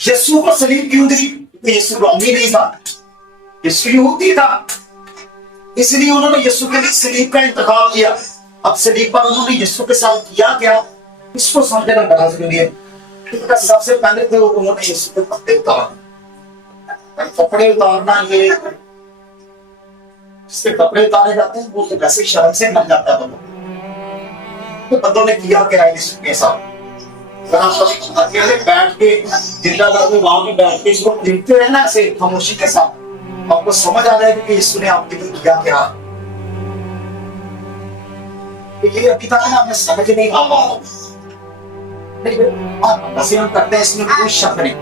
यीशु को सलीब क्यों दी? यीशु रोमी नहीं था, यीशु यहूदी था, इसलिए उन्होंने यीशु के लिए सलीब का इंतखाब किया। अब सलीब पर उन्होंने यीशु के साथ किया क्या, इसको समझना बड़ा जरूरी है। तो सबसे पहले तो उन्होंने यीशु के कपड़े उतारे। कपड़े उतारना, ये जिसके कपड़े उतारे जाते हैं वो तो वैसे शर्म से मर जाता है। तो बंदों ने किया क्या है यीशु के साथ? अकेले बैठ के जिंदा में वहां पे बैठ के इसको देखते रहना ऐसे खामोशी के साथ, आपको समझ आ जाएगा कि यीशु ने आपके लिए किया क्या। ये अभी तक ना हमें समझ नहीं आ रहा, हम करते हैं, इसमें कोई शक नहीं।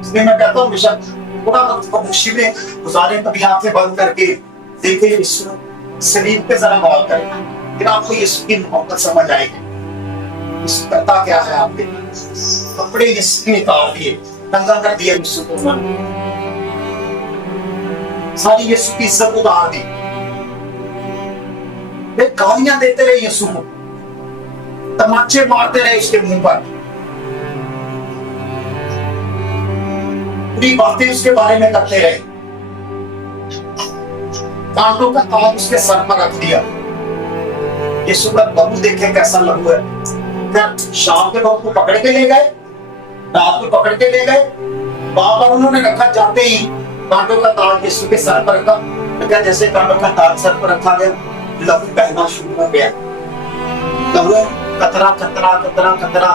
इसलिए मैं कहता हूँ बेशक पूरा वक्त खामोशी में गुजारे, कभी आंखें बंद करके देखे यीशु सलीब पे जरा गौर करें, फिर आपको यीशु की मोहब्बत समझ आएगी। यीशु करता क्या है आपके कपड़े यीशु ने उतार दिए, नंगा कर दिया यीशु को, सारी यीशु की इज्जत उतार दी। वे गालियां देते रहे यीशु को, तमाचे मारते रहे उसके मुंह पर, पूरी बातें उसके बारे में करते रहे, कांटों का ताज उसके सर पर रख दिया। यीशु का लहू देखे कैसा लहू है। शाम के लोग को पकड़ के ले गए, रात को पकड़ के ले गए, वहां पर उन्होंने रखा, जाते ही कांटों का ताज यीशु के सर पर रखा। तो क्या जैसे कांटों का ताज सर पर रखा गया, लहू बहना शुरू हो गया। लहू कतरा कतरा कतरा कतरा,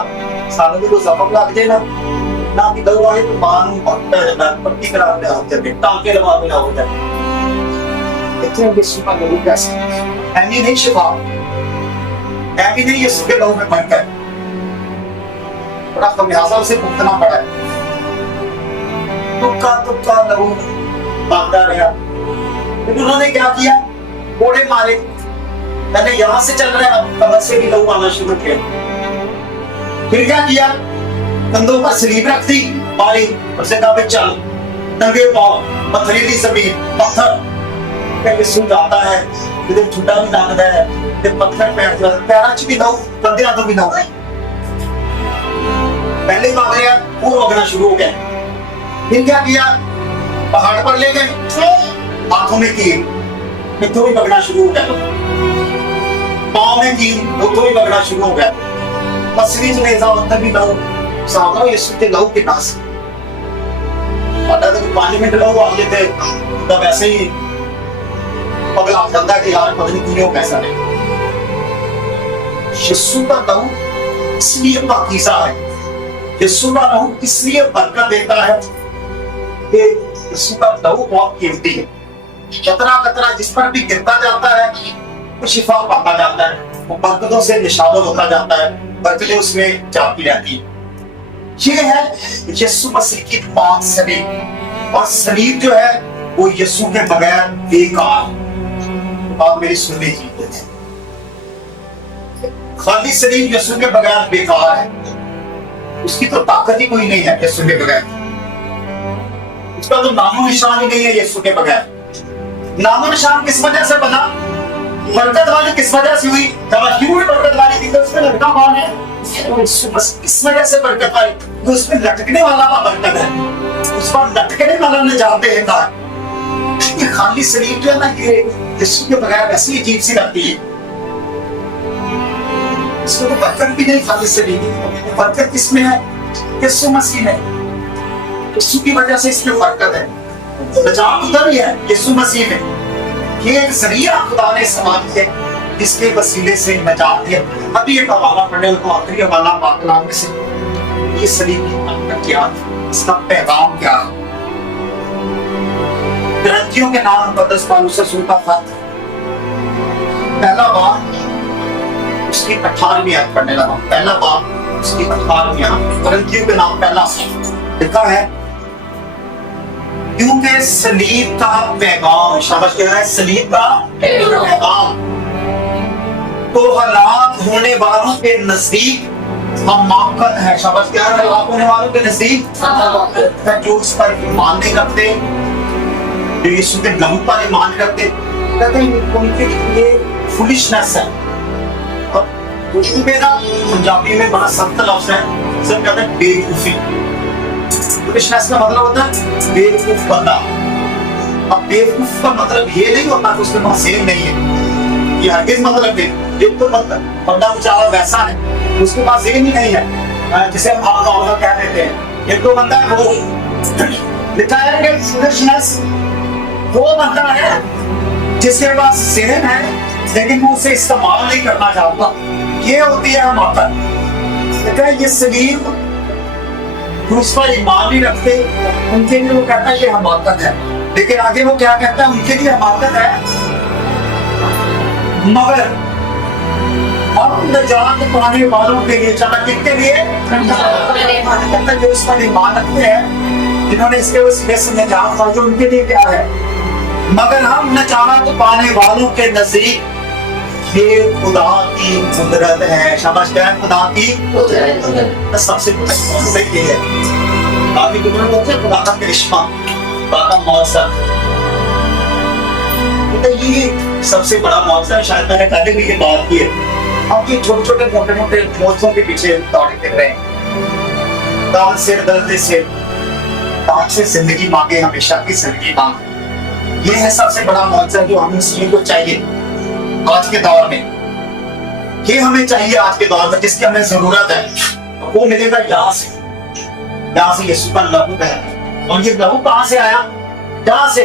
सालों को जख्म लग जाए ना कि लहू आए तो बाल पट्टी करा देना होता है, टांके लगा देना होता है। इतने यीशु का लहू कैसे ऐनी नहीं शिफा, ऐनी नहीं यीशु के लहू में बनकर बड़ा खमियाजा उसे भुगतना पड़ा है। तुक्का तुक्का लहू भागता रहा। फिर उन्होंने क्या किया, कोड़े मारे, पहले यहां से चल रहा है, कमर से भी लहू आना शुरू किया। फिर क्या किया, कंधों पर सलीब रख दी, मारी, उसे कहा चल, नंगे पांव, पथरीली जमीन, पत्थर यीशु जाता है, इधर ठुड्डा भी लगता है, इधर पत्थर पैरों च भी लहू, कंधियां तो भी लहू। पहले भाग गया, वो भागना शुरू हो गया। फिर क्या किया, पहाड़ पर ले गए, हाथों में की, मिट्टू भी भगना शुरू हो गया, पाँव में की, मिट्टू भी भगना शुरू हो गया। पसली से नेज़ा होता भी लहू, सामने यीशु के लहू के नास। तो 5 मिनट लहू आ जाते, तब ऐसे ही पगला चलता कि यार पता नहीं क्यों कैसा नहीं। यीशु का लहू इसलिए पाकीज़ा है, यीशु का लहू इसलिए बरकत देता है कि यीशु का लहू बहुत कीमती है। कतरा कतरा जिस पर भी गिरता जाता है वो शिफा पाता जाता है, वो बरकतों से निशावर होता जाता है, बरकतें उसमें जाती रहती है। ये है यीशु मसीह की पाक सलीब, और सलीब जो है वो यीशु के बगैर बेकार। बात मेरी सुन लीजिए, खाली सलीब यीशु के बगैर बेकार है, उसकी तो ताकत ही कोई नहीं है यीशु के बगैर, उसका तो नामो निशान ही नहीं है यीशु के बगैर। नामो निशान किस वजह से बना, बरकत वाली किस वजह से हुई, जब ह्यूज बरकत वाली थी तो उसमें लटका कौन है, किस वजह से बरकत वाली, तो उसमें लटकने वाला का बरकत है, उस पर लटकने वाला निजात देता है। ये खाली सलीब जो है ना, ये यीशु के बगैर ऐसी अजीब सी लगती है, इसमें तो बरकत भी नहीं। खाली सलीब बरकत किसमें है, यीशु मसीह में, यीशु की वजह से इसमें बरकत है, बचाव उधर ही है यीशु मसीह में। ये एक जरिया खुदा ने समाज के जिसके वसीले से नजात है। अभी एक हवाला पढ़ने को, आखिरी हवाला पाक कलाम में से, ये सलीब की ताकत क्या, इसका पैगाम क्या। ग्रंथियों के नाम मुकद्दस पौलुस रसूल का खत, पहला बाब उसकी 18वीं आयत पढ़ने लगा, पहला बाब उसकी 18वीं आयत, ग्रंथियों के नाम पहला लिखा है, क्योंकि सलीब का पैगाम, शाबाश क्या है, सलीब का पैगाम तो हलाक होने वालों के नजदीक हमाकत है। शाबाश क्या है, हलाक होने वालों के नजदीक, जो इस पर ईमान नहीं रखते, जो यीशु के लहू पर ईमान नहीं रखते, कहते हैं उनके लिए फुलिशनेस है। और उर्दू में ना, पंजाबी में बड़ा सख्त लफ्ज है, सब कहते हैं बेवकूफी। फूलिशनेस का मतलब होता है बेवकूफ बंदा। अब बेवकूफ का मतलब ये नहीं होता कि उसके पास सेम नहीं है, ये हरगिज मतलब नहीं। एक तो मतलब बंदा बेचारा वैसा है उसके पास सेम ही नहीं है, जिसे हम आप कह देते हैं। एक तो बंदा है वो लिखा है कि फूलिशनेस वो बंदा है जिसके पास सेम है लेकिन वो उसे इस्तेमाल नहीं करना चाहता, ये होती है हमाकत। ये सलीम उस पर ईमान नहीं रखते, उनके लिए वो कहता है ये हमाकत है। लेकिन आगे वो क्या कहता है, उनके लिए हमाकत है मगर हम नजात पाने वालों के लिए, चला किसके लिए, जो इस पर ईमान रखते हैं, जिन्होंने इसके वसीले से निजात पाई, जो उनके लिए क्या है, मगर हम नजात पाने वालों के नजदीक ये खुदा की कुदरत है। शाबाश, क्या है खुदा की कुदरत? सबसे सही है खुदा की कुदरत होती है, खुदा का करिश्मा, खुदा का मौसम। तो ये सबसे बड़ा मौसम है। शायद मैंने पहले भी ये बात की है। हम ये छोटे छोटे मोटे मोटे मौसमों के पीछे दौड़े फिर रहे हैं, दाल से दर्द से, दाल से जिंदगी मांगे, हमेशा की जिंदगी मांगे। ये है सबसे बड़ा मौसम जो हम मुस्लिम को चाहिए आज के दौर में। ये हमें चाहिए आज के दौर में, जिसकी हमें जरूरत है। वो मिलेगा यहाँ से यीशु का लहू है। और ये लहू कहां से आया, कहां से?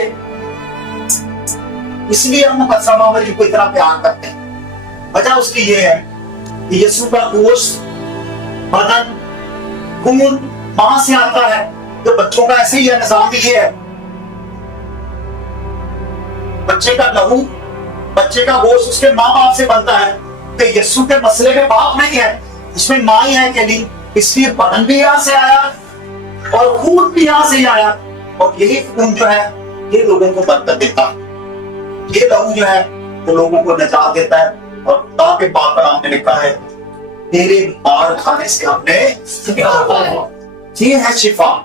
इसलिए हम मुकद्दसा मोहम्मद को इतना प्यार करते हैं। वजह उसकी ये है कि यीशु का गोश्त, बदन, खून कहां से आता है? तो बच्चों का ऐसे ही है, निजाम भी ये है। बच्चे का लहू, बच्चे का गोश्त उसके माँ बाप से बनता है। तो यीशु के मसले में बाप नहीं है, इसमें माँ ही है कि नहीं। इसलिए बदन भी यहाँ से आया और खून भी यहाँ से ही आया। और यही खून जो है ये लोगों को बरकत देता है, ये लहू जो है वो लोगों को निजात देता है। और खुदा के पाक कलाम में लिखा है तेरे मार खाने से हमने, ये है शिफा।